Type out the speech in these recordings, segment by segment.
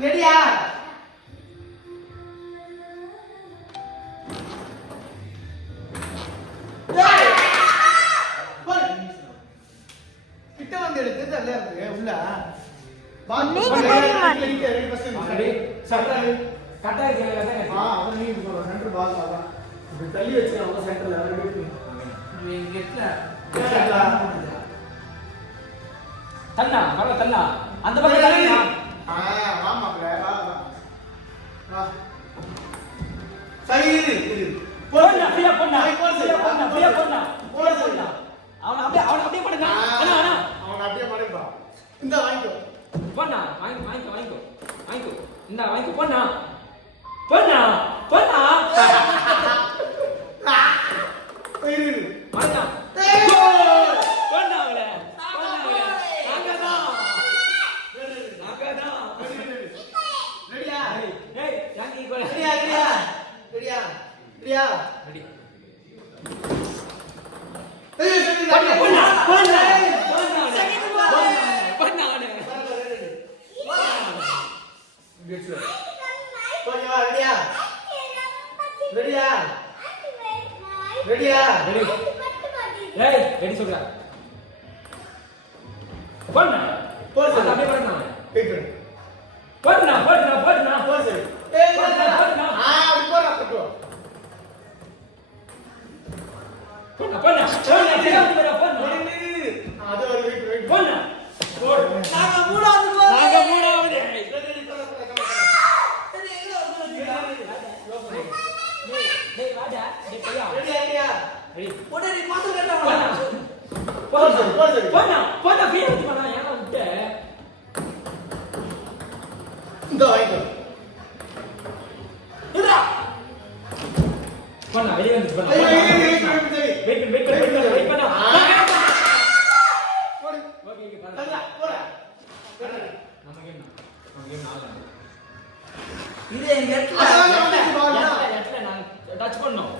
ரெடியா கிட்ட வந்து எடுத்து தள்ளே இருக்கு உள்ள தள்ளி வச்சுருக்காங்க சென்டர்ல தண்ணா பரவ தண்ணா அந்த பக்கம் தண்ணா ஆமா சரி போடா ஃப்ரீயா போடா ஃப்ரீயா போடா அவன் அப்படியே பண்ணுங்க அண்ணா அவன் அப்படியே பண்ணுப்பா இந்த வாங்கிக்கோ போடா வாங்கிக்கோ இந்த வாங்கிக்கோ போடா போடா இரு வாடா போடா அவளே நாங்கதான் ரெடியா ஏய் யாங்கி கோல ரெடியா ரெடி ஏய் சரி போடா ரெடியா ஏய் ரெடி சொல்றா போடா போடு அப்படியே போடா கேக்குது போடா போடு ஏய் அப்படி போடா போடு போடா அது ஒரு வெயிட் போடா நாங்க மூணாவது டேய் வாடா டேய் பையா ரெடியா ரெடி போடு நீ பாத்து கட்டா போடா ஃப்ரீயா வந்து பண்ணா ஏன் விட்ட இந்த வாங்கிக்கோ இதா போடா வெளிய வந்து போடா வெயிட் பண்ணா போடு ஓகே தள்ளா போடா நம்ம கேம் நாளா இது எங்க இடத்துல நான் டச் பண்ணோம்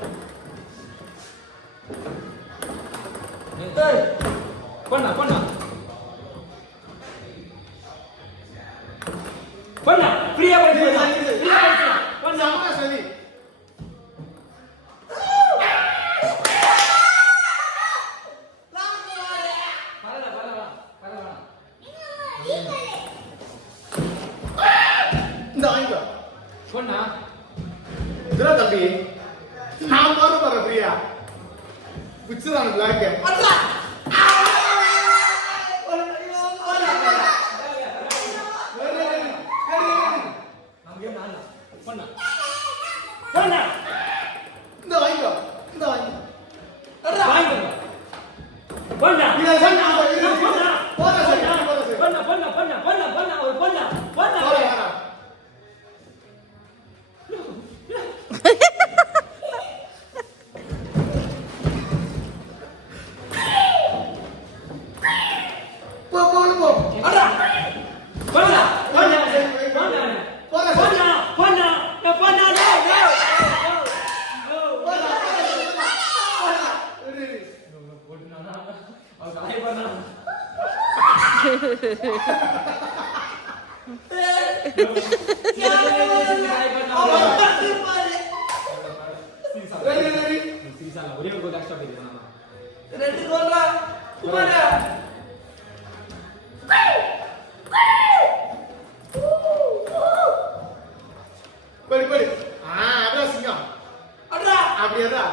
பண்ணா ஃப்ரீயா பண்ணா சரி இந்த வாங்கிக்கோ பண்ணா இதுல தம்பி நான் பாரு பிரியா பிச்சுதான் பிளாக் இந்த வாங்கிக்கோ பண்ணா ஒரே ஒரு எக்ஸ்ட்ரா போயிடுறான் ரெண்டு கோல்ரா குமாரா படி அதான் சிங்கம் அடா அப்படியேடா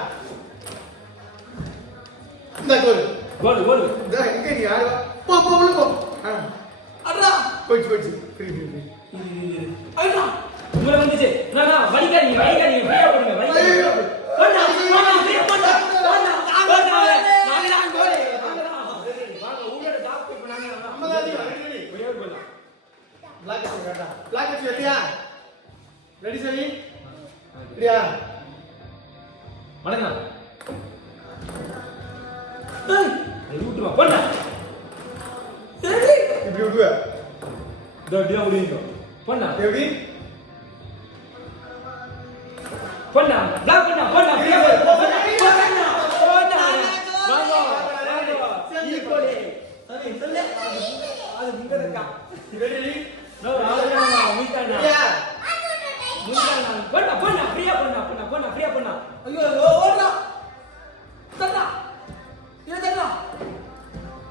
இந்த கோல் இந்த எங்க நீ யாரு போ உள்ள போ அடா போச்சு ஃப்ரீ அடா உள்ள வந்துச்சு நான் வலிக்காதீங்க ஃப்ரீயா போடுங்க வலிக்காதீங்க பண்ணா ஃப்ரீயா பண்ணா நாங்க கோல் வாங்க ஊரோட டாப் இப்ப நாங்க நம்மளாதி ரெடி ஒரே ஒரு கோல் பிளாக் ரெடியா ரெடி சரி ரெடியா வணக்கம் ஏய் விட்டுமா பண்ணா இப்படி விடுவ அப்படியே முடியுங்க பண்ணா எப்படி பண்ணா பிளாக் பண்ணா ஃப்ரீயா பண்ணா ஈக்குவலி சரி சொல்லு அது இங்க இருக்கா ரெடி நோ ராஜா மீட்டானா ஐயோ ஓடுடா தட்டா இது தட்டா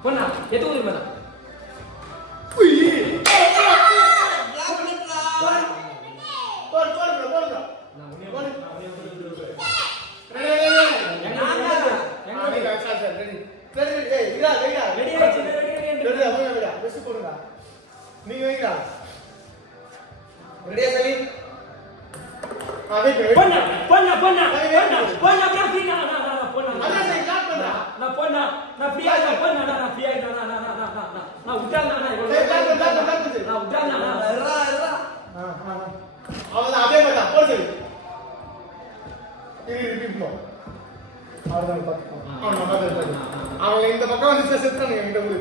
பொண்ணா எது ஊருக்கு போறா உய் பிளாக் பண்றா போடு நான் போடு நீங்க வைங்கடா ரெடியா சரி பொண்ணா பொண்ணா பொண்ணா பொண்ணா பொண்ணா ஃப்ரீ நான் பொண்ணா அதான் சரி ஸ்டார்ட் பண்ணா நான் பொண்ணா நான் ஃப்ரீயா பொண்ணா நான் ஃப்ரீயா நான் உட்டால நான் உட்டால எறா அவன் அதே மாதிரி தான் போடு சரி இது ரிப்பீட் போ அவர்தான் பாத்து அவன் மாதிரி அவங்க இந்த பக்கம் வந்து செத்துறானுங்க என்கிட்ட வந்து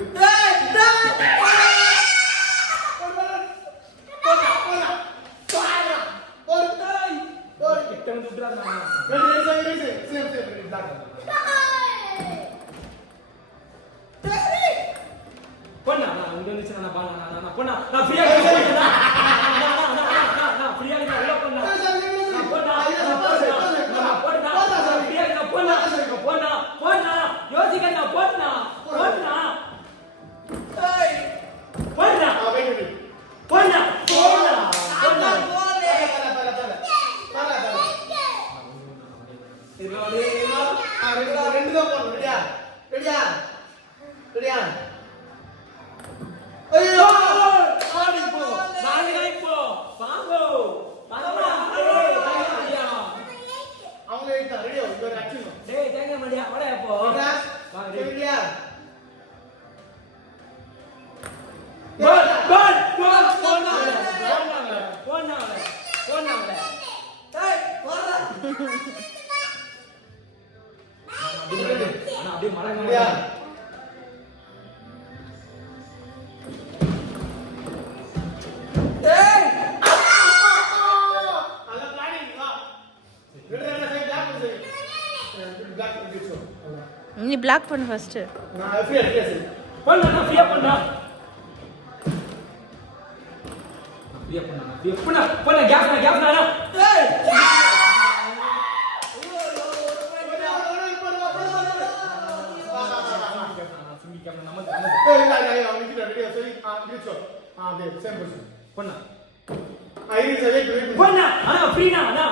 பொண்ணா நான் உங்க நிச்சயம் நான் பாங்க நான் பொண்ணா நான் ஃப்ரீயா நான் ஃப்ரீயா உள்ள பொண்ணா பொண்ணா பொண்ணா பொண்ணா பொண்ணா யோசிக்க பொண்ணா பொண்ணா ஏய் பொண்ணா பொண்ணா பொண்ணா பொண்ணா போலே ரெண்டு தான் போறோம் ரெடியா ரெடியா ரெடியா ஐயோ ஆடி போ வாங்க போ வாங்கோ வாங்கடா அவங்க ஏத்தா ரெடியா ஒரு ஆக்ஷன் டேய் தேங்க மடியா வாடா போ வாங்க ரெடியா கோல் கோல் கோல் போனா போனா போனா டேய் போடா நான் அப்படியே மறங்க ரெடியா டேய் அத பிளானிங் வா ரெடியா சரி பிளாக் பண்ணு சரி பிளாக் பண்ணிச்சோ நீ பிளாக் பண்ணு ஃபர்ஸ்ட் நான் ஃப்ரீயா சரி பண்ணா நான் ஃப்ரீயா பண்ணா ஃப்ரீயா பண்ணா பண்ணா கேப் நான் டேய் பொண்ணா பொண்ணா அண்ணா ஃப்ரீனா அண்ணா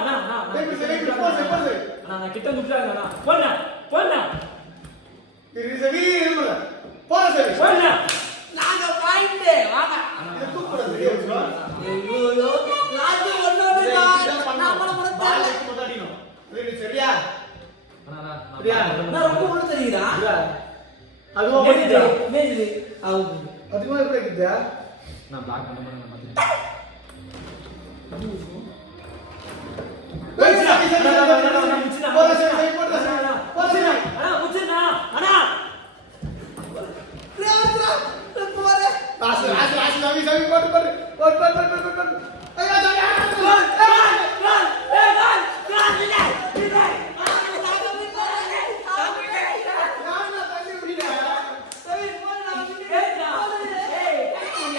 நான் கிட்ட வந்துட்டாங்க பொண்ணா பொண்ணா பொண்ணா நாங்க பாயிண்ட் வாங்க ஐயோ லாஜி ஒண்ணோட நான் சரியா நான் ரொம்ப ஒண்ணு தெரியுதா அதுவா மேஜி அதுவா எப்படி இருக்குதா நான் பிளாக் பண்ண மாட்டேன் போடு